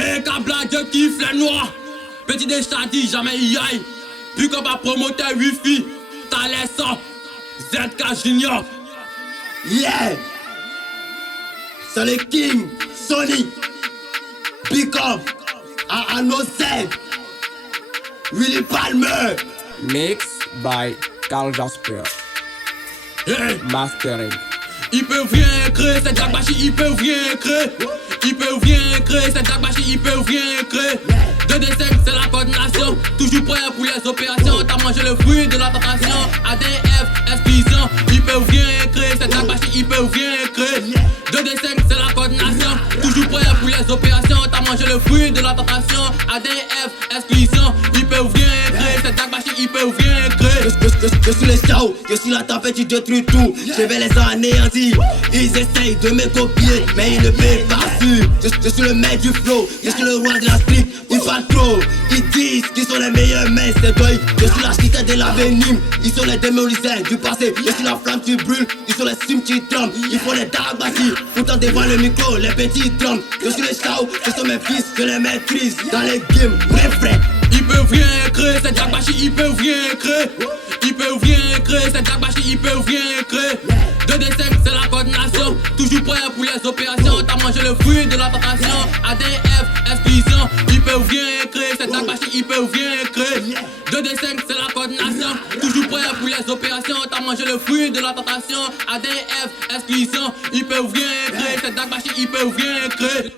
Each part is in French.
J'ai qu'un blague qui kiffe les noirs. Petit des dit jamais y aille. Puis qu'on va promoter Wi-Fi. T'as les 100 ZK Junior. Yeah. C'est les King, Sony, Big Up, A-A-No-Z, Willy Palmer. Mix by Carl Jasper. Hey. Mastering. Ils peuvent rien créer, c'est Jack Bachi, ils peuvent rien créer. Ils peuvent rien créer, c'est Jack Bachi, ils peuvent rien créer. 2D5 c'est la coordination, toujours prêt pour les opérations. T'as mangé le fruit de la tentation. ADF, exclusion, ils peuvent rien créer, c'est Jack Bachi, ils peuvent rien créer. 2D5 c'est la coordination, toujours prêt pour les opérations. T'as mangé le fruit de la tentation. ADF, exclusion, ils peuvent rien créer, c'est Jack Bachi, ils peuvent rien créer. Je suis les chaos, je suis la tempête, je détruis tout. Je vais les anéantir. Ils essayent de me copier, mais ils ne paient pas su. Je suis le maître du flow, je suis le roi de la street. Ils parlent trop, ils disent qu'ils sont les meilleurs, mais c'est toi. Je suis l'architecte de l'avenir, ils sont les démolisseurs du passé. Je suis la flamme qui brûle, ils sont les cimes qui tremblent. Ils font les tabacs, pourtant devant le micro, les petits tremblent. Je suis les chaos, ce sont mes fils, je les maîtrise dans les games, mes frères. Ils peuvent rien créer, c'est Jack Bachi, ils peuvent rien créer. Ils peuvent rien créer, c'est Jack Bachi, ils peuvent rien créer. 2D5 c'est la coordination, toujours prêt pour les opérations. T'as mangé le fruit de la tentation. ADF, exclusion, ils peuvent rien créer, c'est Jack Bachi, ils peuvent rien créer. 2D5 c'est la coordination, toujours prêt pour les opérations. T'as mangé le fruit de la tentation. ADF, exclusion, ils peuvent rien créer, c'est Jack Bachi, ils peuvent rien créer.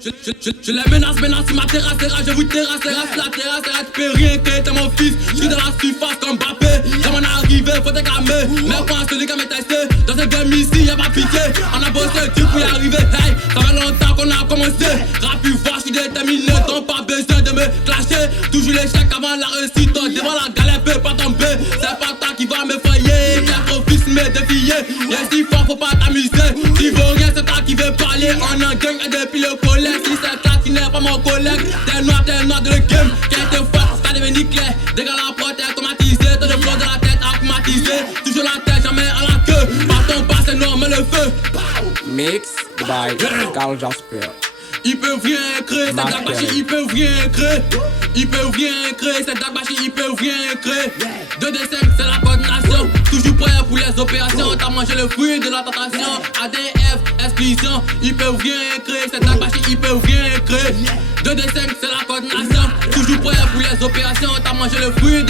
Je les menace, sur ma terrasse, je vous terrasse, la terrasse, tu peux rien créer, t'es mon fils. Je suis dans la surface comme Mbappé. Dans mon arrivée, faut te calmer. Mais quand celui qui m'a testé, dans ce game ici, y'a pas pitié. On a bossé dur pour y arriver. Hey, ça fait longtemps qu'on a commencé. Rapide, voir, je suis déterminé. Donc pas besoin de me clasher. Toujours l'échec avant la réussite. Devant la galère, peut pas tomber. C'est pas toi qui va me frayer. Car ton fils me défier. Et si fort, faut pas t'amuser. Si vaut rien, c'est toi qui veux parler. On en gang et depuis le collège. Si c'est toi qui n'est pas mon collègue. T'es noir de le game. Qu'est-ce que t'es fort, ça devenu clair. Dégage la porte est automatisée. T'as le flow de la tête automatisé. Toujours la tête, jamais à la queue. Par ton pas, c'est noir, mais le feu. Mix by Carl Jasper. Ils peuvent rien créer, c'est Jack Bachi, ils peuvent rien créer. Ils peuvent rien créer, c'est Jack Bachi, ils peuvent rien créer. 2D5 c'est la coordination, toujours prêt pour les opérations. T'as mangé le fruit de la tentation. ADF, exclusion, ils peuvent rien créer, c'est Jack Bachi, ils peuvent rien créer. 2D5 c'est la coordination, toujours prêt pour les opérations. T'as mangé le fruit